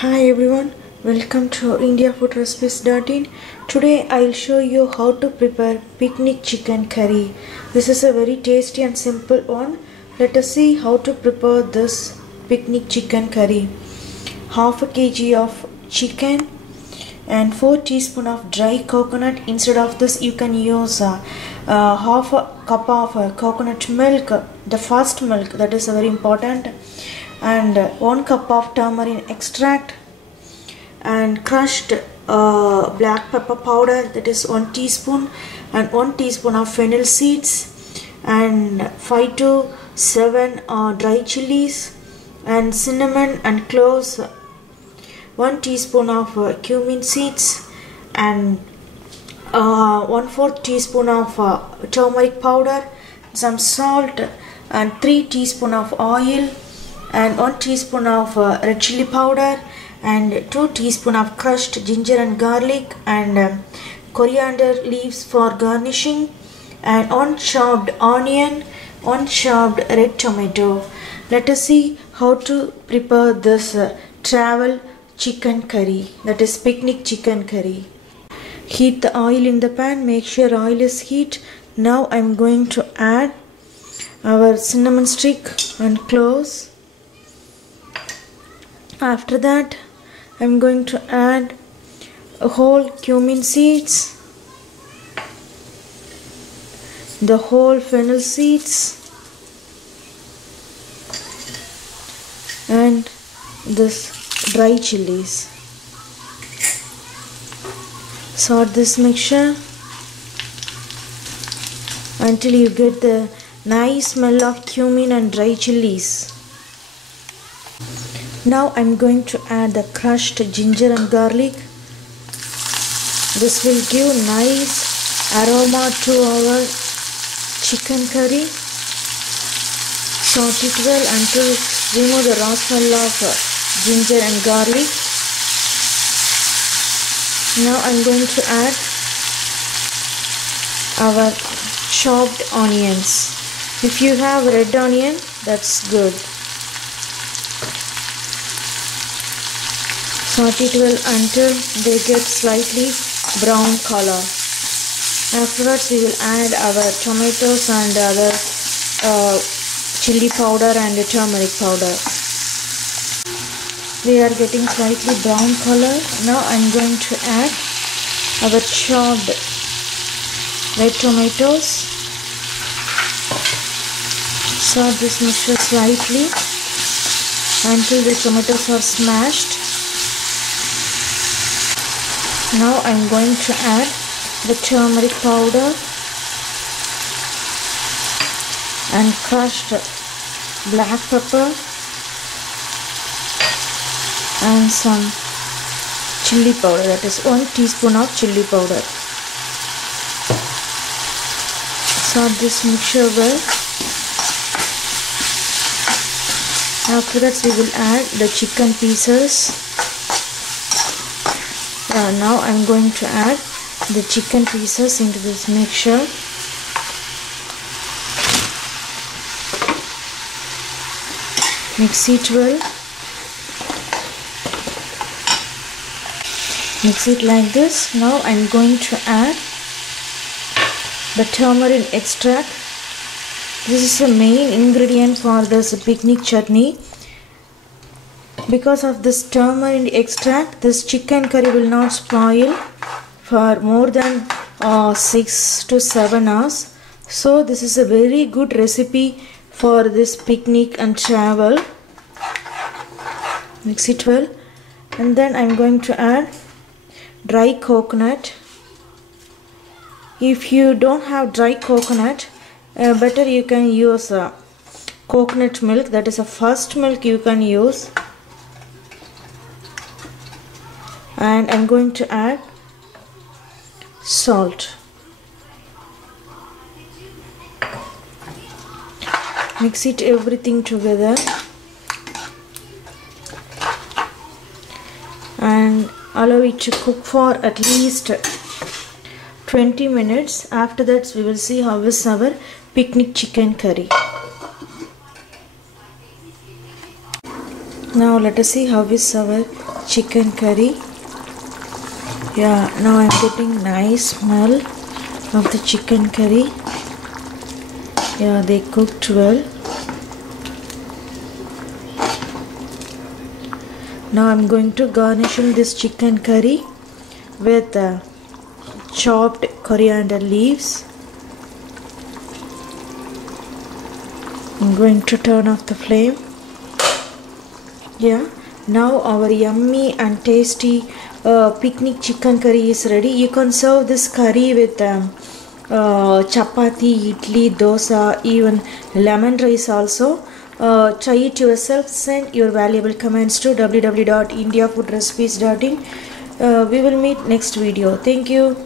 Hi everyone, welcome to indiafoodrecipes.in. Today I'll show you how to prepare picnic chicken curry. This is a very tasty and simple one. Let us see how to prepare this picnic chicken curry. Half a kg of chicken and 4 teaspoons of dry coconut. Instead of this you can use half a cup of coconut milk, the first milk, that is very important, and 1 cup of turmeric extract and crushed black pepper powder, that is 1 teaspoon, and 1 teaspoon of fennel seeds and 5 to 7 dry chilies and cinnamon and cloves, 1 teaspoon of cumin seeds and 1/4 teaspoon of turmeric powder, some salt and 3 teaspoon of oil and 1 teaspoon of red chili powder and 2 teaspoon of crushed ginger and garlic and coriander leaves for garnishing and 1 chopped onion, 1 chopped red tomato. Let us see how to prepare this travel chicken curry, that is picnic chicken curry. Heat the oil in the pan, make sure oil is heat. Now I am going to add our cinnamon stick and cloves. After that I am going to add a whole cumin seeds, the whole fennel seeds and this dry chilies. Sort this mixture until you get the nice smell of cumin and dry chilies. Now I am going to add the crushed ginger and garlic. This will give nice aroma to our chicken curry. Saute it well until remove the raw smell of ginger and garlic. Now I am going to add our chopped onions. If you have red onion, that's good. Saute it well until they get slightly brown color. Afterwards we will add our tomatoes and other chili powder and turmeric powder. They are getting slightly brown color. Now I am going to add our chopped red tomatoes. Saute this mixture slightly until the tomatoes are smashed. Now I am going to add the turmeric powder and crushed black pepper and some chili powder, that is 1 teaspoon of chili powder. Saute this mixture well. After that we will add the chicken pieces. Now I am going to add the chicken pieces into this mixture. Mix it well. Mix it like this. Now I am going to add the turmeric extract. This is the main ingredient for this picnic chutney. Because of this turmeric extract, this chicken curry will not spoil for more than 6 to 7 hours. So this is a very good recipe for this picnic and travel. Mix it well. And then I am going to add dry coconut. If you don't have dry coconut, better you can use coconut milk, that is a first milk you can use. And I'm going to add salt. Mix it everything together and allow it to cook for at least 20 minutes. After that we will see how is our picnic chicken curry. Now let us see how is our chicken curry. Yeah, now I'm getting nice smell of the chicken curry. Yeah, they cooked well. Now I'm going to garnishing this chicken curry with chopped coriander leaves. I'm going to turn off the flame. Yeah, now our yummy and tasty picnic chicken curry is ready. You can serve this curry with chapati, idli, dosa, even lemon rice also. Try it yourself. Send your valuable comments to www.indiafoodrecipes.in. We will meet next video. Thank you.